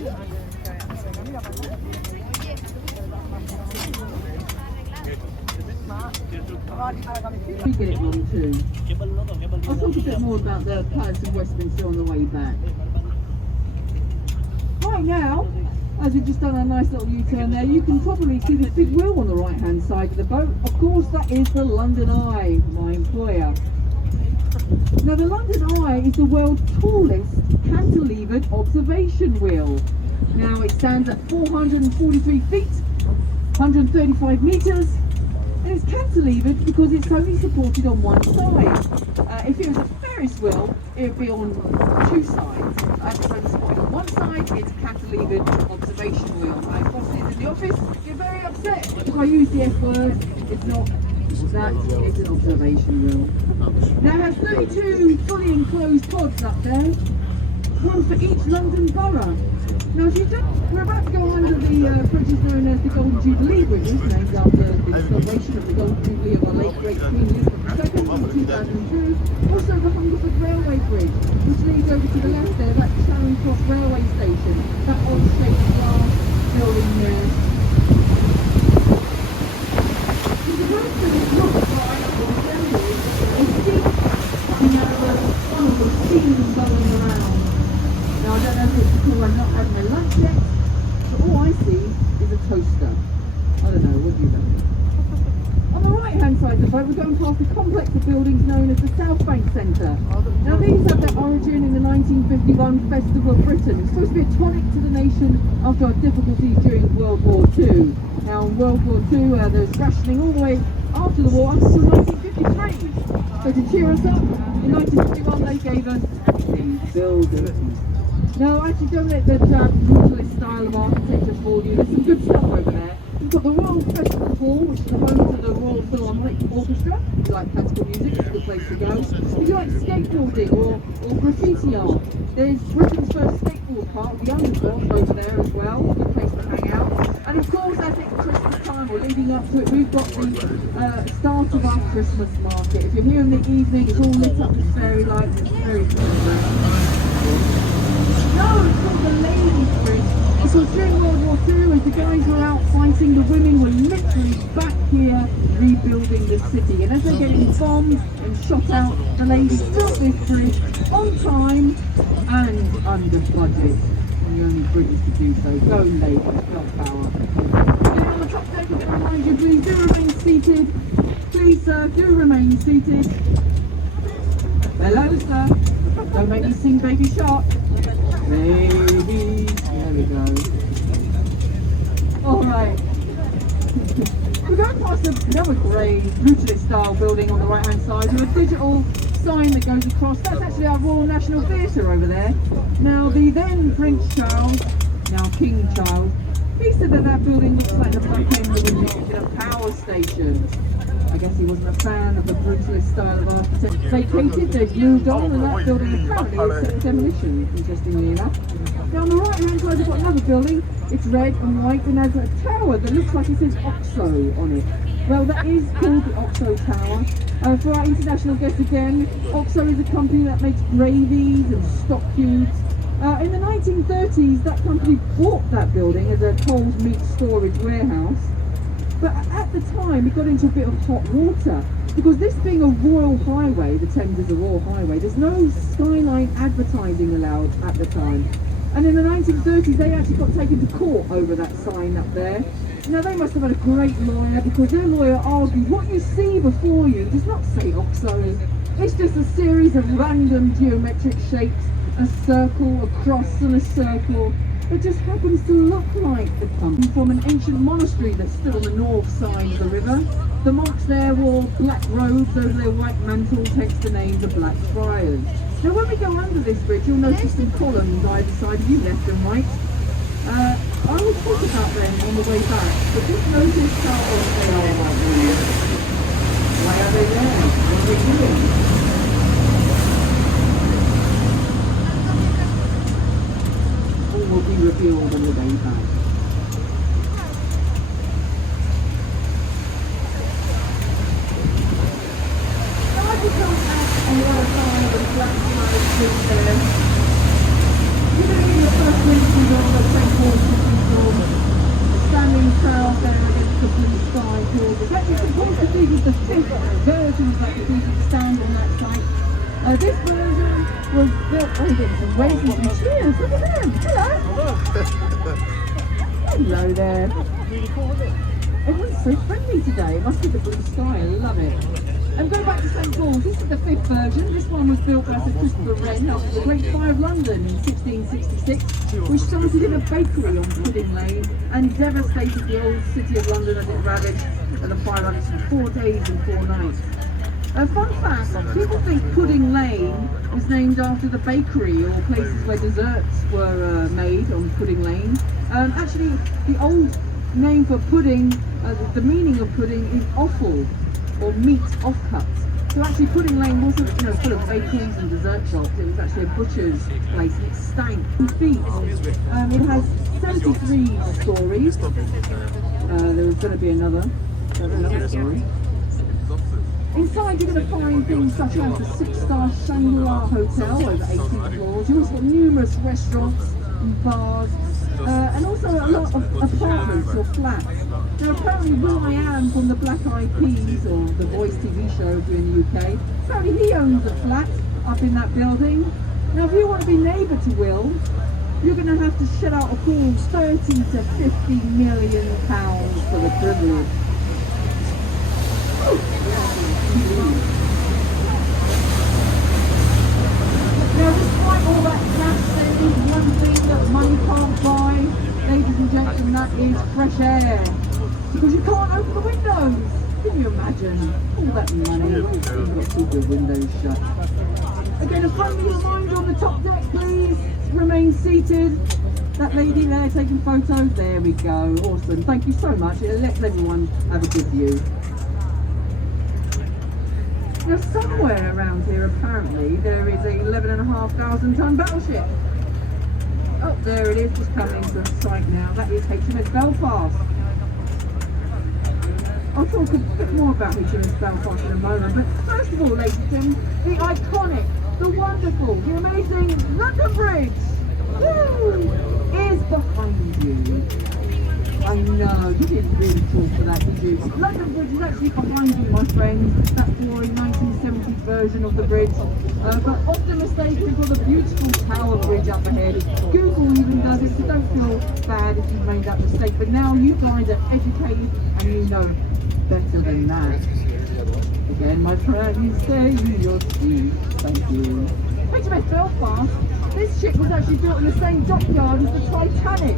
We get it wrong too. I'll talk a bit more about the Palace of Westminster on the way back. Right now, as we've just done a nice little U-turn there, you can probably see this big wheel on the right-hand side of the boat. Of course, that is the London Eye, my employer. Now, the London Eye is the world's tallest cantilevered observation wheel. Now, it stands at 443 feet, 135 metres, and it's cantilevered because it's only supported on one side. If it was a Ferris wheel, it would be on two sides. As it's only supported on one side, it's a cantilevered observation wheel. My bosses in the office get very upset if I use the F word. It's not that, it's an observation wheel. Now it has 32 fully enclosed pods up there, one for each London borough. Now, if you don't, we're about to go under the bridges known as the Golden Jubilee bridges, named after the celebration of the Golden Jubilee of our late great Queen Elizabeth II in 2002. Also the Hungerford Railway Bridge, which leads over to the left there, that Charing Cross Railway Station, that odd-shaped glass building there. The road that is not right or generally is deep, one of the steam going around. Now, I don't know if it's because I'm not having my lunch yet, but all I see is a toaster. I don't know, what do you know? On the right-hand side of the boat, we're going past a complex of buildings known as the South Bank Centre. Now, these have their origin in the 1951 Festival of Britain. It's supposed to be a tonic to the nation after our difficulties during World War II. Now, in World War II, there was rationing all the way after the war until 1953. So to cheer us up, in 1951 they gave us these buildings. No, actually don't let the brutalist style of architecture fool you. There's some good stuff over there. We've got the Royal Festival Hall, which is the home to the Royal Philharmonic Orchestra. If you like classical music, it's a good place to go. If you like skateboarding or graffiti art, there's Britain's first skateboard park, the Undercross, over there as well. Good place to hang out. And of course, as it's Christmas time or leading up to it, we've got the start of our Christmas market. If you're here in the evening, it's all lit up with fairy lights. It's very Christmas. No, it's called the Ladies' Bridge, because during World War II, as the guys were out fighting, the women were literally back here rebuilding the city. And as they're getting bombed and shot out, the ladies built this bridge on time and under budget. And the only British to do so. Go ladies, God power. And on the top deck, I'm going to remind you, please do remain seated. Please, sir, do remain seated. Hello, sir. Don't make me sing Baby Shark. Baby, there we go. Alright. We're going past another grey, brutalist style building on the right hand side with a digital sign that goes across. That's actually our Royal National Theatre over there. Now, the then Prince Charles, now King Charles, he said that that building looks like the back end of a nuclear power station. I guess he wasn't a fan of the brutalist style of architecture. Vacated, they've moved on, and that building apparently is set for demolition, interestingly enough. Now on the right hand side, we've got another building. It's red and white and has a tower that looks like it says OXO on it. Well, that is called the OXO Tower. For our international guests again, OXO is a company that makes gravies and stock cubes. In the 1930s, that company bought that building as a cold meat storage warehouse. But at the time, it got into a bit of hot water, because this being a royal highway, the Thames is a royal highway, there's no skyline advertising allowed at the time. And in the 1930s, they actually got taken to court over that sign up there. Now, they must have had a great lawyer, because their lawyer argued, what you see before you does not say OXO. It's just a series of random geometric shapes, a circle, a cross and a circle. It just happens to look like the company from an ancient monastery that's still on the north side of the river. The monks there wore black robes over their white mantles, hence the name the Black Friars. Now when we go under this bridge, you'll notice some columns either side of you, left and right. I will talk about them on the way back, but just notice how odd they are right now. Why are they there? What are they doing? Will be revealed on the way back. Now I just don't act on the other side of the Black Friars bridge there. You know, in the first glimpses of the Hello there. Everyone's so friendly today. It must be the blue sky. I love it. And go back to St Paul's. This is the 5th version. This one was built by Sir Christopher Wren after the Great Fire of London in 1666, which started in a bakery on Pudding Lane and devastated the old city of London as it ravaged the fire ravaged for 4 days and 4 nights. A fun fact, people think Pudding Lane was named after the bakery or places where desserts were made on Pudding Lane. Actually, the old name for pudding, the meaning of pudding is offal, or meat offcuts. So actually Pudding Lane wasn't, full of bakeries and dessert shops, it was actually a butcher's place, and it stank. Feet. It has 73 stories. There was going to be another story. Inside you're going to find things such as the 6-star Shangri-La Hotel over 18 floors. You also got numerous restaurants and bars, and also a lot of apartments or flats. Now apparently will.i.am from the Black Eyed Peas, or the Voice TV show here in the UK, apparently he owns a flat up in that building. Now if you want to be neighbour to Will, you're going to have to shell out a cool 30 to 50 million pounds for the privilege. Now despite all that cash spending, one thing that money can't buy, ladies and gentlemen, that is fresh air. Because you can't open the windows. Can you imagine all that money? You've got to keep your windows shut. Again, a friendly reminder on the top deck, please remain seated. That lady there taking photos, there we go, awesome. Thank you so much. It lets everyone have a good view. Now somewhere around here apparently there is a 11,500 ton battleship. Oh, there it is, just coming to sight now. That is HMS Belfast. I'll talk a bit more about HMS Belfast in a moment, but first of all, ladies and gentlemen, the iconic, the wonderful, the amazing London Bridge, woo, is behind you. I know, you didn't really talk for that, did you? London Bridge is actually behind you, my friends. That's for a 1970s version of the bridge. But often mistaken for the beautiful Tower Bridge up ahead. Google even does it, so don't feel bad if you've made that mistake. But now you guys are educated and you know better than that. Again, my friend, you stay in your seat. Thank you. HMS Belfast, this ship was actually built in the same dockyard as the Titanic.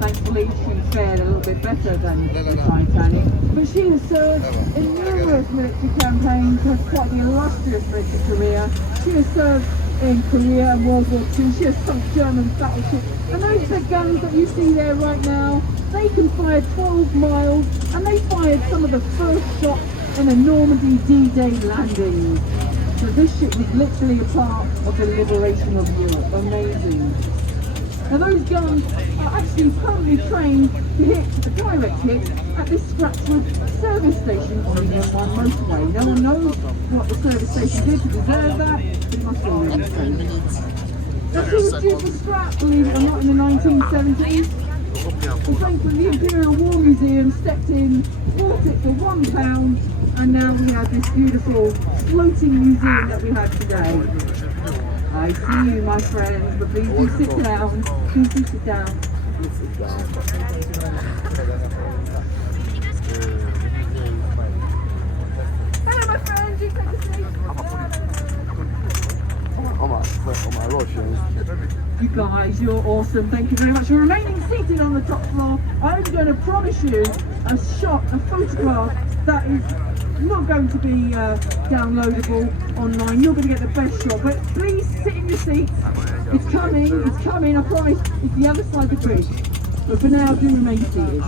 Thankfully, she fared a little bit better than the Titanic, but she has served in numerous military campaigns, has quite an illustrious military career. She has served in Korea and World War II, she has sunk German battleships, and those big guns that you see there right now, they can fire 12 miles, and they fired some of the first shots in the Normandy D-Day landings. So this ship was literally a part of the liberation of Europe. Amazing. Now those guns are actually permanently trained to hit a direct hit at this Scratchwood service station on the M1 motorway. No one knows what the service station did to deserve that, but it must be really safe. Now she was due for scrap, believe it or not, in the 1970s. The thankfully the Imperial War Museum stepped in, bought it for £1, and now we have this beautiful floating museum that we have today. I see you, my friends, but please do sit down. Please do sit down. Hello, my friends. You take a seat. You guys, you're awesome. Thank you very much for remaining seated on the top floor. I'm going to promise you a photograph that is not going to be downloadable online. You're going to get the best shot, but please sit in your seats. It's coming, I promise. It's the other side of the bridge, but for now do remain seated.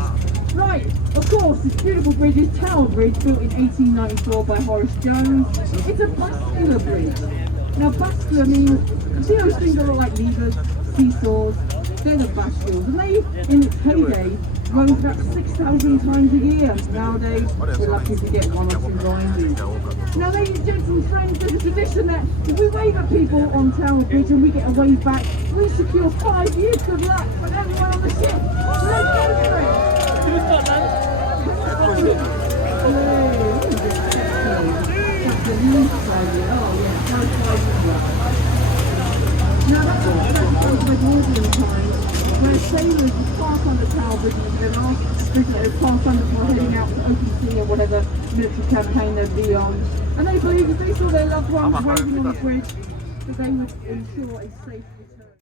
Right, of course, this beautiful bridge is Tower Bridge, built in 1894 by Horace Jones. It's a bascular bridge. Now bascular means, you see those things that look like levers, seesaws, they're the bascules, and they, in its heyday, rose about 6,000 times a year. Nowadays, we're lucky to get 1 or 2 rises. Now, ladies and gentlemen, friends, there's a tradition that if we wave at people on Tower Bridge and we get a wave back, we secure 5 years of luck for everyone on the ship. Let's go for it! Now, that's the time where sailors would fly pass under Tower Bridge, and they've asked prisoners to pass under for heading out to open sea or whatever military campaign they'd be on. And they believe if they saw their loved ones waiting on the bridge, that they would ensure a safe return.